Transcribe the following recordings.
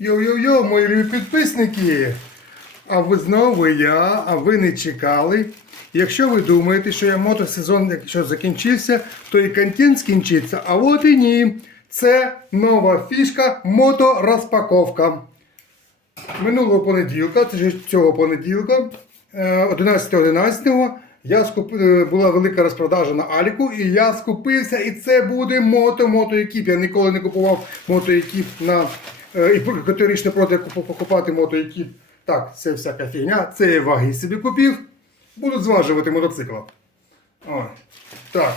Йо-йо-йо, мої любі підписники! А ви знову я, а ви не чекали. Якщо ви думаєте, що я мотосезон, якщо закінчився, то і контент скінчиться. А от і ні. Це нова фішка моторозпаковка. Минулого понеділка, це ж цього понеділка, е, 11.11, я скуп... е, була велика розпродажа на Аліку, і я скупився, і це буде мото мотоекіп. Я ніколи не купував мотоекіп на і категорично проти покупати мотоекіп. Так, це всяка фігня. Це я ваги собі купив. Буду зважувати мотоцикла. О, так.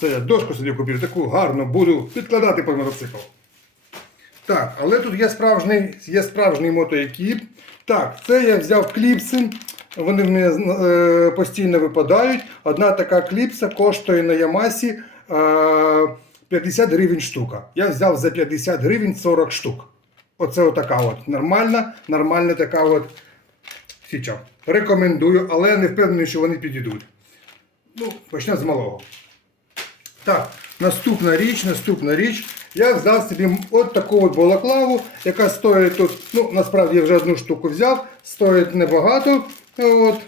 Це я дошку собі купив, таку гарну буду підкладати під мотоцикл. Так, але тут є справжній, є справжній мотоекіп. Так, це я взяв кліпси. Вони в мене е, постійно випадають. Одна така кліпса коштує на Ямасі е, 50 гривень штука. Я взяв за 50 гривень 40 штук. Оце отака от нормальна, нормальна така от фіча. Рекомендую, але не впевнений, що вони підійдуть. Ну, почнемо з малого. Так, наступна річ, наступна річ. Я взяв собі от таку от балаклаву, яка стоїть тут, ну насправді я вже одну штуку взяв, стоїть небагато. От.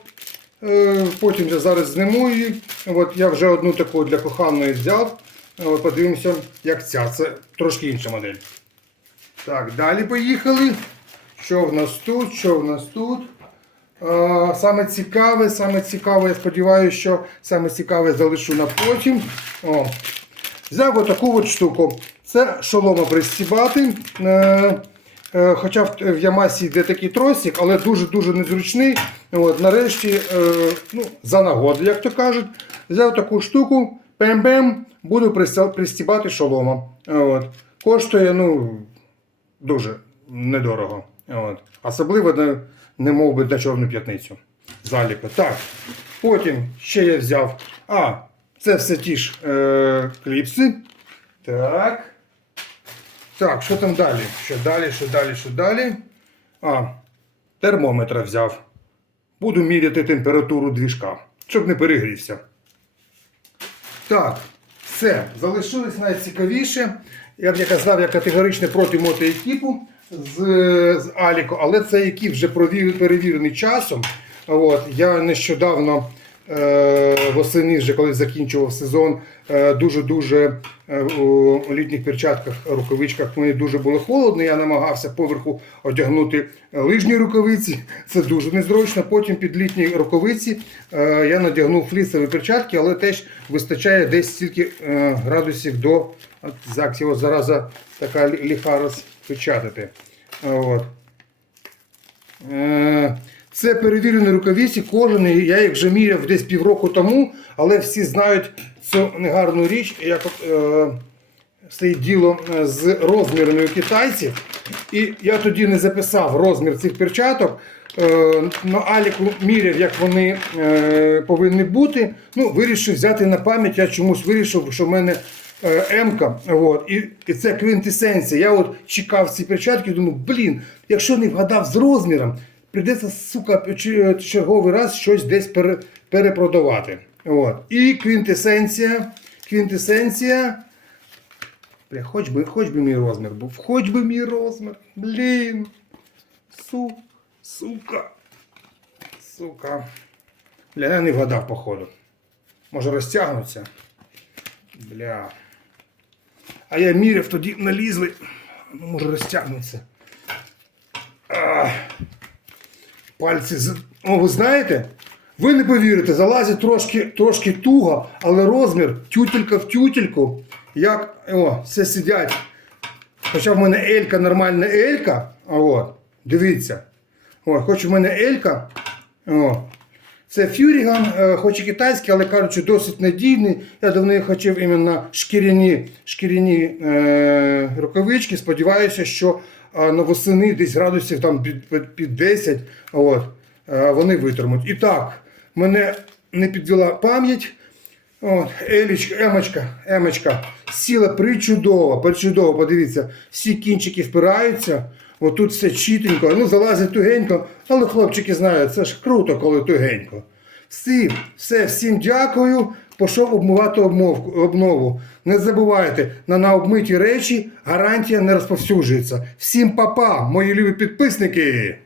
Е, Потім я зараз зніму її. От я вже одну таку для коханої взяв. От, подивимося, як ця. Це трошки інша модель. Так, далі поїхали. Що в нас тут? Що в нас тут? Е, Саме цікаве, саме цікаве, я сподіваюся, що саме цікаве залишу на потім. О. Взяв отаку от штуку. Це шолома пристібати. Е, е, Хоча в, Ямасі йде такий тросик, але дуже-дуже незручний. От, нарешті, е, ну, за нагоду, як то кажуть, взяв таку штуку, пем-бем, буду пристібати шолома. От. Коштує, ну, дуже недорого. От. Особливо не, не мов би на чорну п'ятницю. Заліка. Так. Потім ще я взяв. А, це все ті ж е, кліпси. Так. Так, що там далі? Що далі, що далі, що далі? А, термометра взяв. Буду міряти температуру двіжка, щоб не перегрівся. Так, все. Залишилось найцікавіше. Я б я казав, я категорично проти мотоекіпу з, з Аліко, але цей екіп вже перевірений часом. От, я нещодавно восени, вже коли закінчував сезон, е, дуже-дуже е, у літніх перчатках, рукавичках мені дуже було холодно. Я намагався поверху одягнути лижні рукавиці. Це дуже незручно. Потім під літні рукавиці е, я надягнув флісові перчатки, але теж вистачає десь стільки е, градусів до от, зараз така ліха розпечатати. От. Це перевірені рукавиці, кожен, я їх вже міряв десь півроку тому, але всі знають цю негарну річ, як е, стоїть діло е, з розмірами у китайців. І я тоді не записав розмір цих перчаток. Е, на Аліку міряв, як вони е, повинні бути. Ну, вирішив взяти на пам'ять, я чомусь вирішив, що в мене е, М-ка, от, і, і це квінтесенція. Я от чекав ці перчатки, думаю, блін, якщо не вгадав з розміром, прийдеться, сука, черговий раз щось десь пере, перепродавати. От. І квінтесенція, квінтесенція. Бля, хоч би, хоч би мій розмір був, хоч би мій розмір. Блін. Су, сука. Сука. Бля, я не вгадав, походу. Може розтягнуться. Бля. А я міряв тоді налізли. Ну, може розтягнуться. Ах. Пальці. О, ви знаєте? Ви не повірите, залазить трошки, трошки туго, але розмір тютелька в тютельку. Як. О, все сидять. Хоча в мене елька нормальна елька. А от, дивіться. О, хоч в мене елька. О, це Фюріган, е, хоч і китайський, але кажуть, досить надійний. Я давно хотів іменно шкіряні, шкіряні е, рукавички. Сподіваюся, що е, на восени десь градусів там під, під, під 10 от, е, вони витримуть. І так, мене не підвела пам'ять. От, Елічка, Емочка, Емочка, сіла причудово, причудово, подивіться, всі кінчики впираються, отут все чітенько, ну залазить тугенько, але хлопчики знають, це ж круто, коли тугенько. Всім, все, всім дякую. Пішов обмивати обмовку, обнову. Не забувайте, на наобмиті речі гарантія не розповсюджується. Всім папа, мої любі підписники!